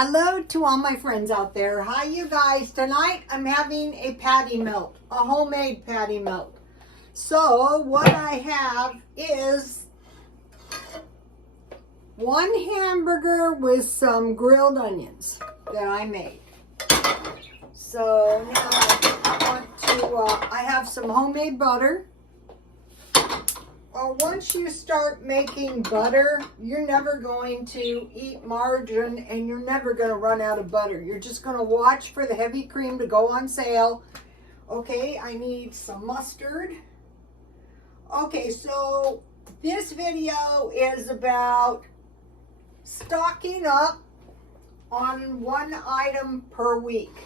Hello to all my friends out there. Hi, you guys. Tonight I'm having a patty melt, a homemade patty melt. So what I have is one hamburger with some grilled onions that I made. So now I have some homemade butter. Once you start making butter, you're never going to eat margarine and you're never going to run out of butter. You're just going to watch for the heavy cream to go on sale. Okay, I need some mustard. Okay, so this video is about stocking up on one item per week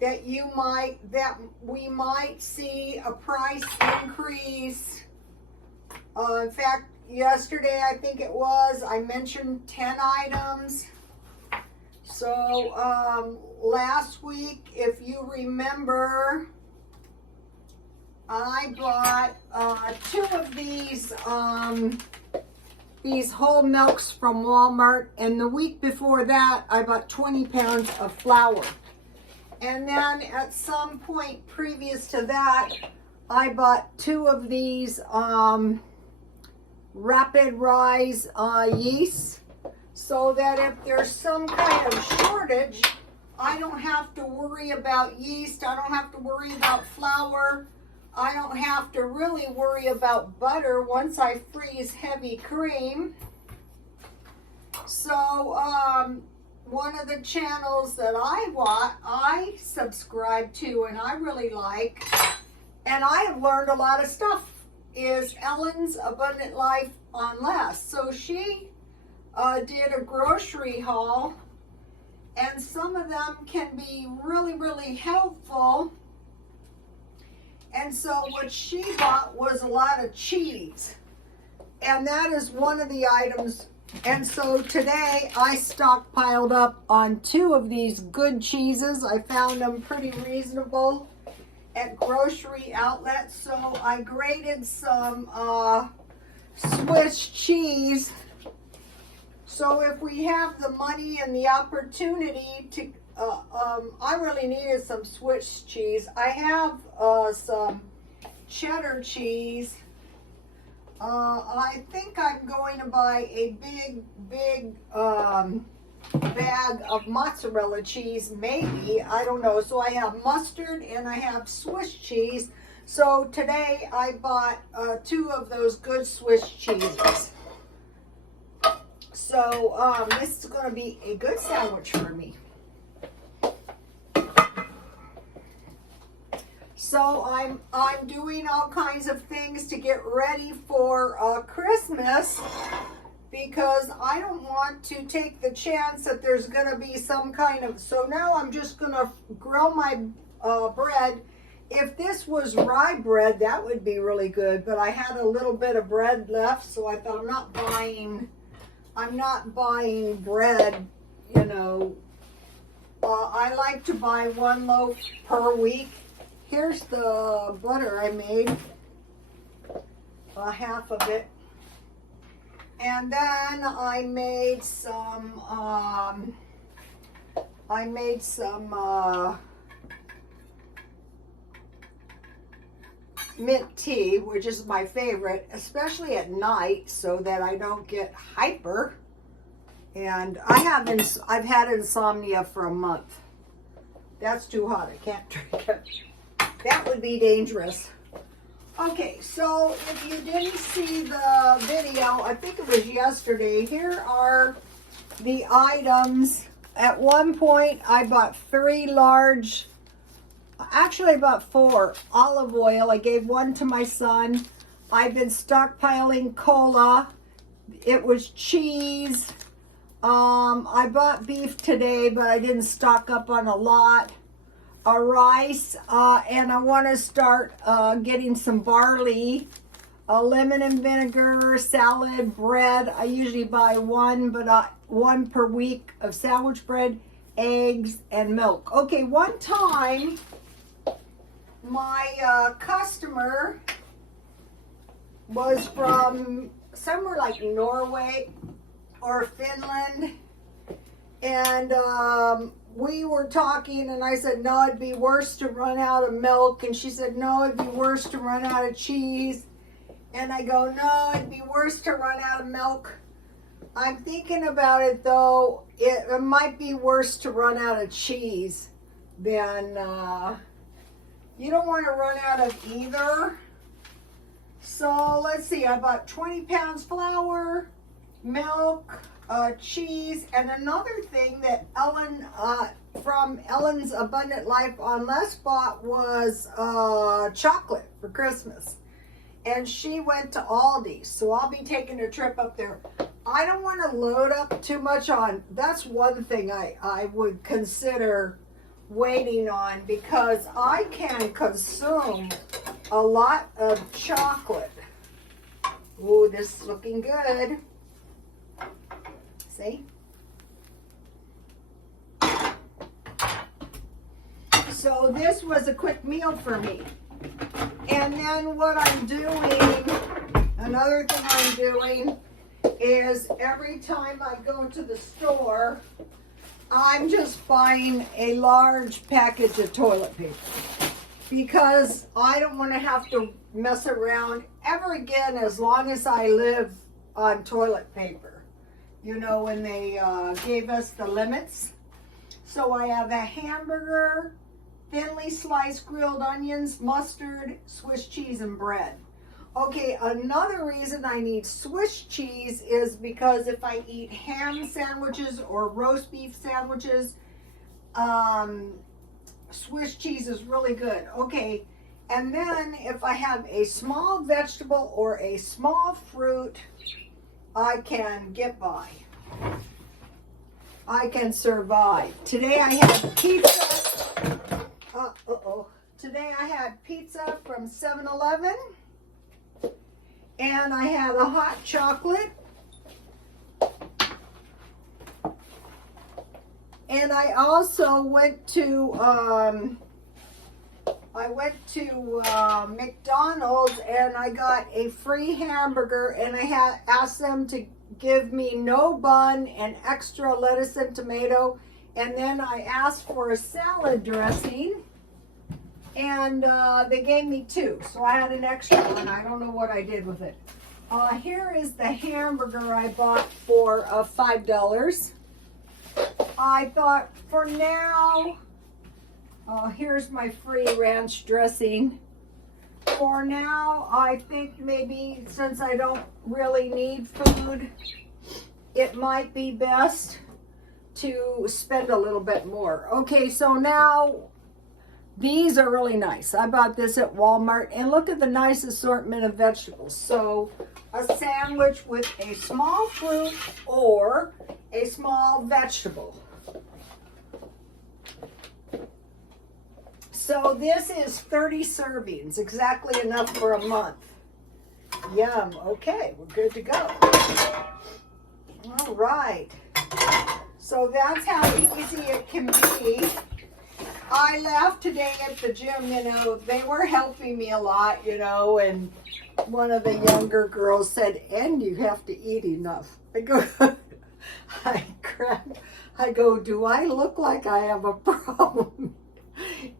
that we might see a price increase. In fact, yesterday, I think it was, I mentioned 10 items. So, last week, if you remember, I bought 2 of these whole milks from Walmart. And the week before that, I bought 20 pounds of flour. And then at some point previous to that, I bought 2 of these rapid rise yeast, so that if there's some kind of shortage, I don't have to worry about yeast, I don't have to worry about flour, I don't have to really worry about butter once I freeze heavy cream. So one of the channels that I subscribe to and I really like, and I have learned a lot of stuff, is Ellen's Abundant Life on Less. So she did a grocery haul, and some of them can be really, really helpful. And so what she bought was a lot of cheese, and that is one of the items. And so today I stockpiled up on 2 of these good cheeses. I found them pretty reasonable at grocery outlets. So I grated some Swiss cheese. So if we have the money and the opportunity to, I really needed some Swiss cheese. I have some cheddar cheese. I think I'm going to buy a big bag of mozzarella cheese, maybe, I don't know. So I have mustard and I have Swiss cheese. So today I bought 2 of those good Swiss cheeses. So this is going to be a good sandwich for me. So I'm doing all kinds of things to get ready for Christmas, because I don't want to take the chance that there's going to be some kind of, so now I'm just going to grill my bread. If this was rye bread, that would be really good, but I had a little bit of bread left, so I thought I'm not buying bread, you know. I like to buy 1 loaf per week. Here's the butter I made, half of it. And then I made some mint tea, which is my favorite, especially at night, so that I don't get hyper. And I've had insomnia for a month. That's too hot, I can't drink it. That would be dangerous. Okay, so if you didn't see the video, I think it was yesterday, here are the items. At one point, I bought 3 large, actually I bought 4 olive oil. I gave 1 to my son. I've been stockpiling cola. It was cheese. I bought beef today, but I didn't stock up on a lot. Rice, and I want to start getting some barley, lemon and vinegar, salad, bread. I usually buy 1, but 1 per week of sandwich bread, eggs, and milk. Okay, one time, my customer was from somewhere like Norway or Finland, And we were talking, and I said, no, it'd be worse to run out of milk. And she said, no, it'd be worse to run out of cheese. And I go, no, it'd be worse to run out of milk. I'm thinking about it, though. It might be worse to run out of cheese than, you don't want to run out of either. So let's see, I bought 20 pounds flour, milk, cheese, and another thing that Ellen from Ellen's Abundant Life on Less bought was chocolate for Christmas. And she went to Aldi, so I'll be taking a trip up there. I don't want to load up too much on, that's one thing I would consider waiting on, because I can consume a lot of chocolate. Ooh, this is looking good. See? So this was a quick meal for me. And then what I'm doing, another thing I'm doing is every time I go to the store, I'm just buying a large package of toilet paper, because I don't want to have to mess around ever again as long as I live on toilet paper. You know, when they gave us the limits. So I have a hamburger, thinly sliced grilled onions, mustard, Swiss cheese, and bread. Okay, another reason I need Swiss cheese is because if I eat ham sandwiches or roast beef sandwiches, Swiss cheese is really good. Okay, and then if I have a small vegetable or a small fruit, I can get by. I can survive. Today I had pizza. Today I had pizza from 7-Eleven. And I had a hot chocolate. And I also went to McDonald's, and I got a free hamburger, and I asked them to give me no bun and extra lettuce and tomato, and then I asked for a salad dressing, and they gave me 2, so I had an extra one. I don't know what I did with it. Here is the hamburger I bought for $5. I thought for now, here's my free ranch dressing. For now, I think maybe since I don't really need food, it might be best to spend a little bit more. Okay, so now these are really nice. I bought this at Walmart, and look at the nice assortment of vegetables. So a sandwich with a small fruit or a small vegetable. So this is 30 servings, exactly enough for a month. Yum. Okay, we're good to go. All right. So that's how easy it can be. I laughed today at the gym, you know, they were helping me a lot, you know, and one of the younger girls said, and you have to eat enough. I go, I go, do I look like I have a problem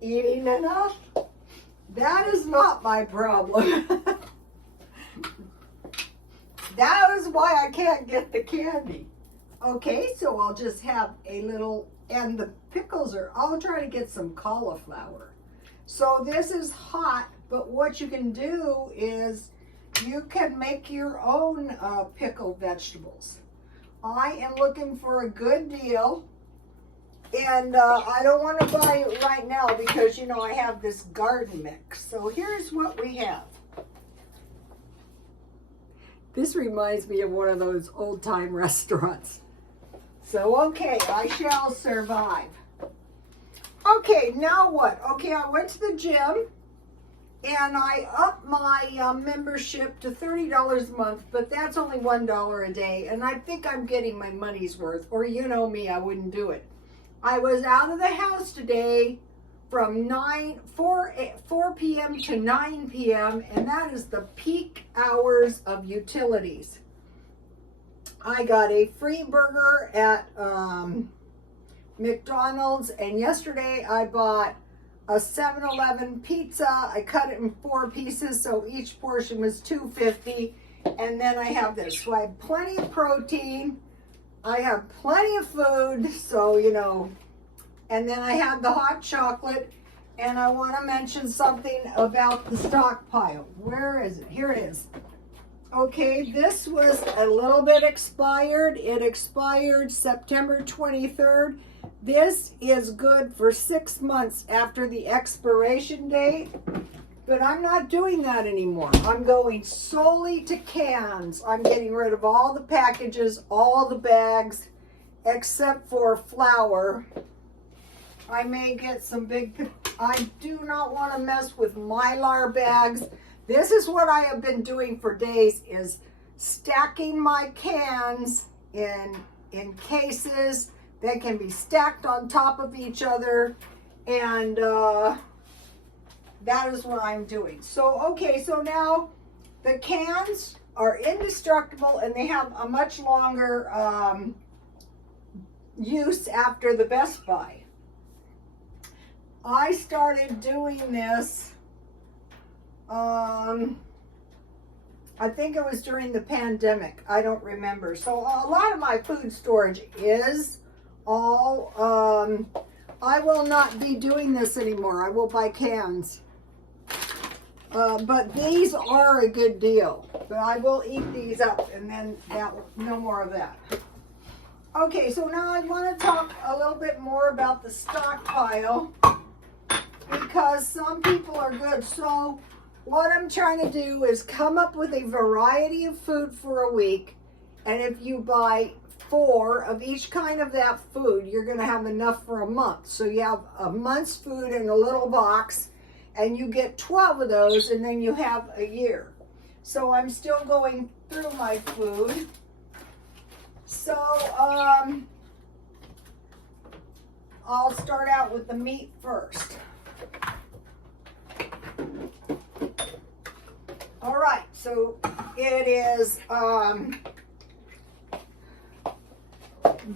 eating enough? That is not my problem. That is why I can't get the candy. Okay, so I'll just have a little, and the pickles are, I'll try to get some cauliflower. So this is hot, but what you can do is you can make your own pickled vegetables. I am looking for a good deal, and I don't want to buy it right now because, you know, I have this garden mix. So here's what we have. This reminds me of one of those old-time restaurants. So, okay, I shall survive. Okay, now what? Okay, I went to the gym, and I upped my membership to $30 a month, but that's only $1 a day, and I think I'm getting my money's worth, or you know me, I wouldn't do it. I was out of the house today from 4 p.m. to 9 p.m., and that is the peak hours of utilities. I got a free burger at McDonald's, and yesterday I bought a 7-Eleven pizza. I cut it in 4 pieces, so each portion was $2.50. And then I have this. So I have plenty of protein. I have plenty of food, so you know. And then I have the hot chocolate. And I want to mention something about the stockpile. Where is it? Here it is. Okay, this was a little bit expired. It expired September 23rd. This is good for 6 months after the expiration date. But I'm not doing that anymore. I'm going solely to cans. I'm getting rid of all the packages, all the bags, except for flour. I may get some big, I do not want to mess with Mylar bags. This is what I have been doing for days, is stacking my cans in cases that can be stacked on top of each other. And that is what I'm doing. So, okay, so now the cans are indestructible and they have a much longer use after the Best Buy. I started doing this, I think it was during the pandemic. I don't remember. So a lot of my food storage is all, I will not be doing this anymore. I will buy cans. But these are a good deal. But I will eat these up and then no more of that. Okay, so now I want to talk a little bit more about the stockpile, because some people are good. So what I'm trying to do is come up with a variety of food for a week. And if you buy 4 of each kind of that food, you're going to have enough for a month. So you have a month's food in a little box, and you get 12 of those, and then you have a year. So I'm still going through my food. So I'll start out with the meat first. All right, so it is,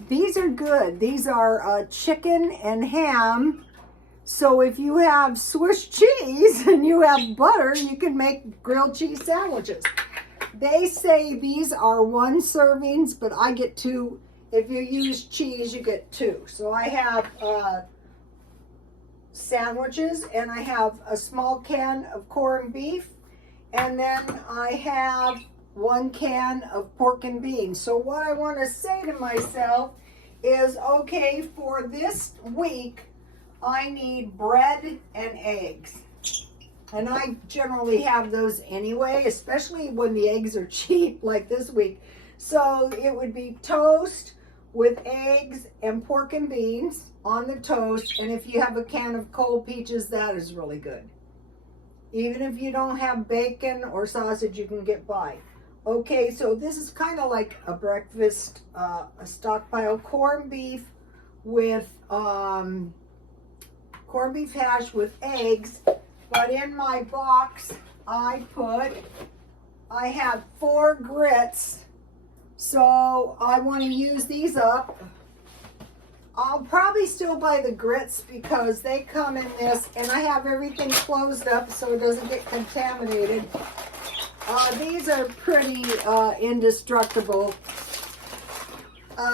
these are good. These are chicken and ham. So if you have Swiss cheese and you have butter, you can make grilled cheese sandwiches. They say these are 1 servings, but I get 2. If you use cheese, you get 2. So I have sandwiches, and I have a small can of corned beef, and then I have 1 can of pork and beans. So what I want to say to myself is, okay, for this week, I need bread and eggs. And I generally have those anyway, especially when the eggs are cheap like this week. So it would be toast with eggs and pork and beans on the toast. And if you have a can of cold peaches, that is really good. Even if you don't have bacon or sausage, you can get by. Okay, so this is kind of like a breakfast, a stockpile. Corned beef with corned beef hash with eggs. But in my box, I have 4 grits. So I want to use these up. I'll probably still buy the grits because they come in this, and I have everything closed up so it doesn't get contaminated. These are pretty indestructible.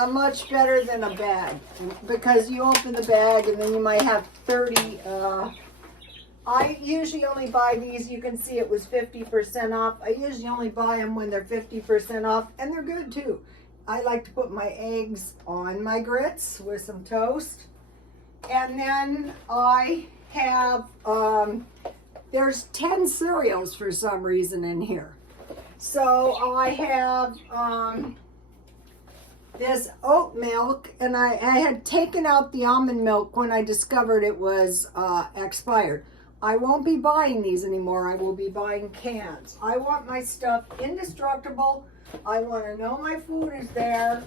Much better than a bag, because you open the bag and then you might have 30. I usually only buy these. You can see it was 50% off. I usually only buy them when they're 50% off, and they're good too. I like to put my eggs on my grits with some toast. And then I have, there's 10 cereals for some reason in here. So I have this oat milk, and I had taken out the almond milk when I discovered it was expired. I won't be buying these anymore. I will be buying cans. I want my stuff indestructible. I want to know my food is there.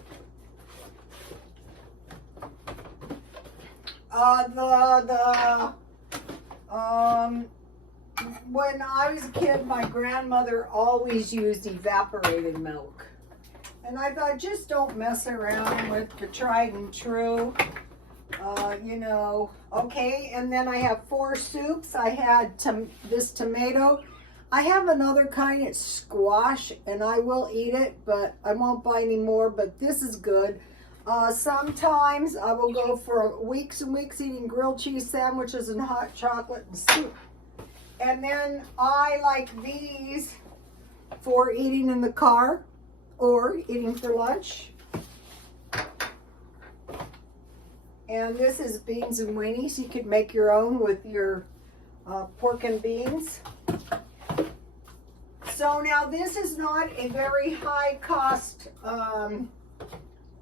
When I was a kid, my grandmother always used evaporated milk. And I thought, just don't mess around with the tried and true. You know, okay, and then I have 4 soups. I had this tomato. I have another kind, it's squash, and I will eat it, but I won't buy any more, but this is good. Sometimes I will go for weeks and weeks eating grilled cheese sandwiches and hot chocolate and soup. And then I like these for eating in the car or eating for lunch. And this is beans and weenies. You could make your own with your pork and beans. So now this is not a very high cost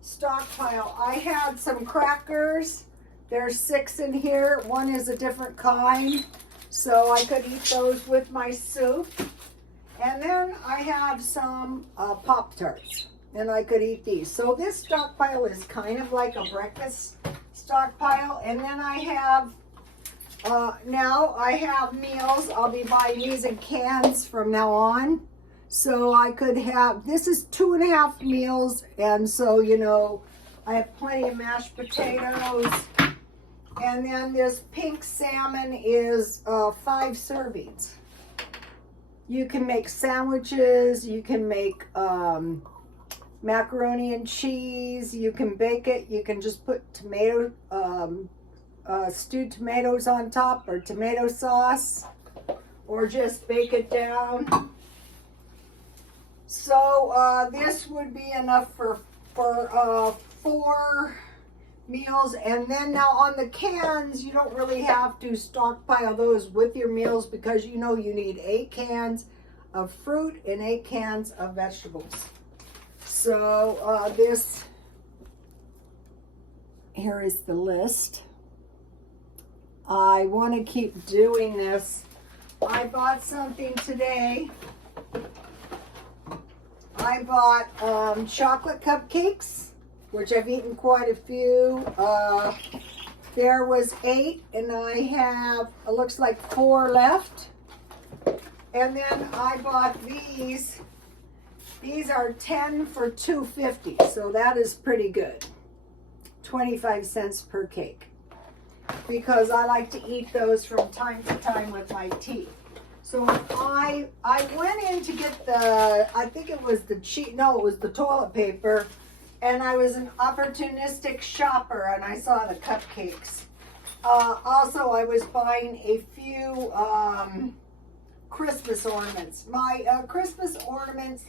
stockpile. I had some crackers. There's 6 in here. One is a different kind. So I could eat those with my soup. And then I have some Pop-Tarts. And I could eat these. So this stockpile is kind of like a breakfast stockpile. And then I have, now I have meals. I'll be buying these in cans from now on. So I could have, this is 2.5 meals. And so, you know, I have plenty of mashed potatoes. And then this pink salmon is 5 servings. You can make sandwiches. You can make macaroni and cheese. You can bake it. You can just put tomato, stewed tomatoes on top, or tomato sauce, or just bake it down. So this would be enough for 4 meals. And then now on the cans, you don't really have to stockpile those with your meals, because you know you need 8 cans of fruit and 8 cans of vegetables. So this, here is the list. I want to keep doing this. I bought something today. I bought chocolate cupcakes, which I've eaten quite a few. There was 8, and I have, it looks like 4 left. And then I bought these. These are 10 for $2.50, so that is pretty good. 25 cents per cake, because I like to eat those from time to time with my tea. So I went in to get the, I think it was it was the toilet paper, and I was an opportunistic shopper, and I saw the cupcakes. Also, I was buying a few Christmas ornaments. My Christmas ornaments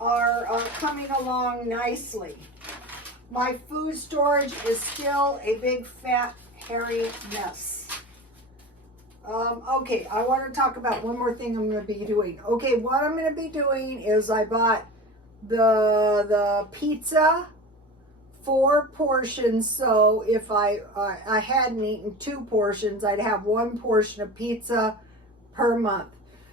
are coming along nicely. My food storage is still a big, fat, hairy mess. Okay, I want to talk about one more thing I'm going to be doing. Okay, what I'm going to be doing is I bought the pizza, 4 portions. So if I hadn't eaten 2 portions, I'd have 1 portion of pizza per month.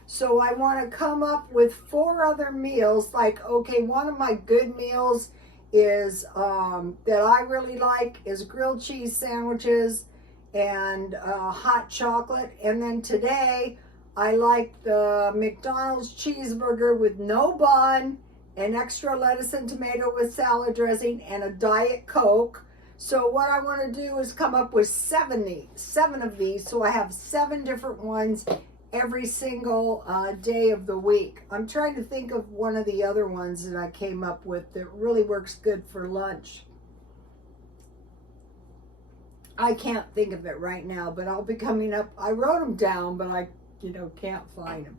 So I want to come up with 4 other meals. Like, okay, one of my good meals is that I really like is grilled cheese sandwiches and hot chocolate. And then today I like the McDonald's cheeseburger with no bun and extra lettuce and tomato with salad dressing and a Diet Coke. So what I want to do is come up with 7 of these, so I have 7 different ones every single day of the week. I'm trying to think of one of the other ones that I came up with that really works good for lunch. I can't think of it right now, but I'll be coming up. I wrote them down, but I can't find them.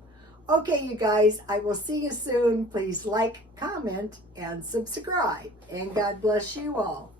Okay, you guys, I will see you soon. Please like, comment, and subscribe. And God bless you all.